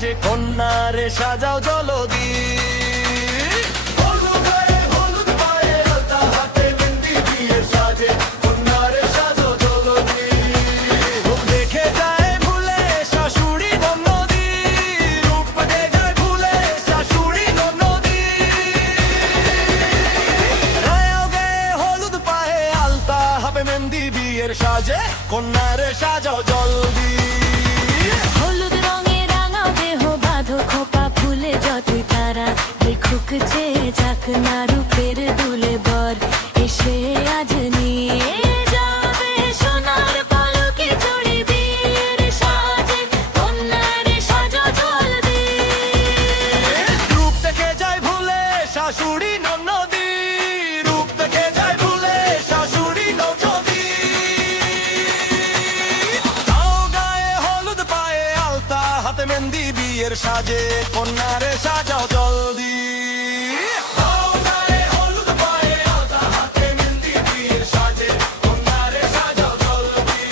সাজে কন্যারে সাজাও জলদি। হলুদ গায়ে হলুদ পায়ে আলতা হাতে মেহেন্দি বিয়ের সাজে কন্যারে সাজাও জলদি। রূপ দেখে যায় ভুলে শাশুড়ি ননদি, রূপ দেখে যায় ভুলে শাশুড়ি ননদি। রায়াও গায়ে হলুদ পায়ে আলতা হাতে মেহেন্দি বিয়ের সাজে কন্যারে সাজাও জলদি। হলুদ রঙে রাঙাও দেহ বাঁধো খোপা ফুলে যতই তারা দেখুক চেয়ে যাক না রূপের দুলে বর এসে আজ নিয়ে যাবে সোনার পালকে চড়ে বিয়ের সাজে কন্যারে সাজো জলদি। রূপ দেখে যায় ভুলে শাশুড়ি ননদি, রূপ দেখে যায় ভুলে শাশুড়ি ননদি। তাও গায়ে হলুদ পায়ে আলতা হাতে মেহেন্দি বিয়ের সাজে কন্যারে সাজাও জলদি। তাও গায়ে হলুদ পায়ে আলতা হাতে মেহেন্দি বিয়ের সাজে কন্যারে সাজাও জলদি।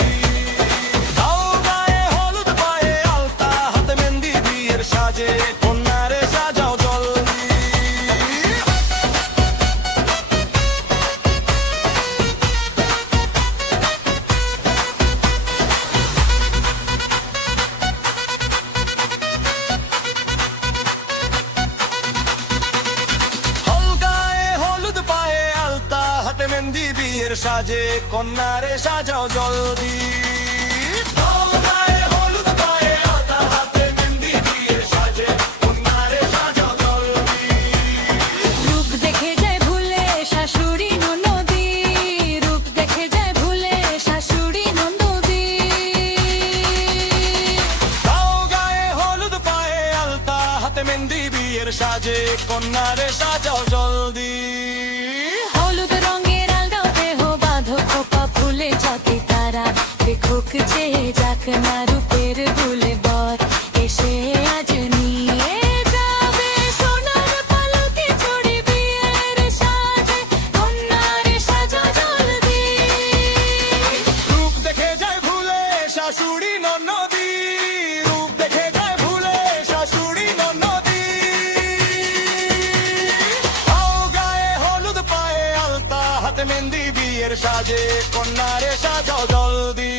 তাও গায়ে হলুদ পায়ে আলতা হাতে মেহেন্দি বিয়ের সাজে কন্যারে সাজাও জলদি। হল গায়ে হলুদ পায়ে আলতা হাতে মেহেন্দি বিয়ের সাজে কন্যারে সাজাও জলদি। হল গায়ে হলুদ পায়ে আলতা হাতে মেহেন্দি বিয়ের সাজে কন্যারে সাজাও জলদি। রূপ দেখে যায় ভুলে শাশুড়ি ননদি, রূপ দেখে যায় ভুলে শাশুড়ি ননদি। তাও গায়ে হলুদ পায়ে আলতা হাতে মেহেন্দি বিয়ের সাজে কন্যারে সাজাও জলদি। হলুদ রঙের আলগাও দেহ বাঁধো খোপা ফুলে যতই তারা দেখুক চেয়ে যাক না রূপের দুলে বর এসে আজ নিয়ে যাবে সোনার পালকে চড়ে বিয়ের সাজে কন্যারে সাজো জলদি। রূপ দেখে যায় ভুলে শাশুড়ি ননদি, রূপ দেখে যায় ভুলে শাশুড়ি ননদি। তাও গায়ে হলুদ পায়ে আলতা হাতে মেহেন্দি বিয়ের সাজে কন্যারে সাজাও জলদি।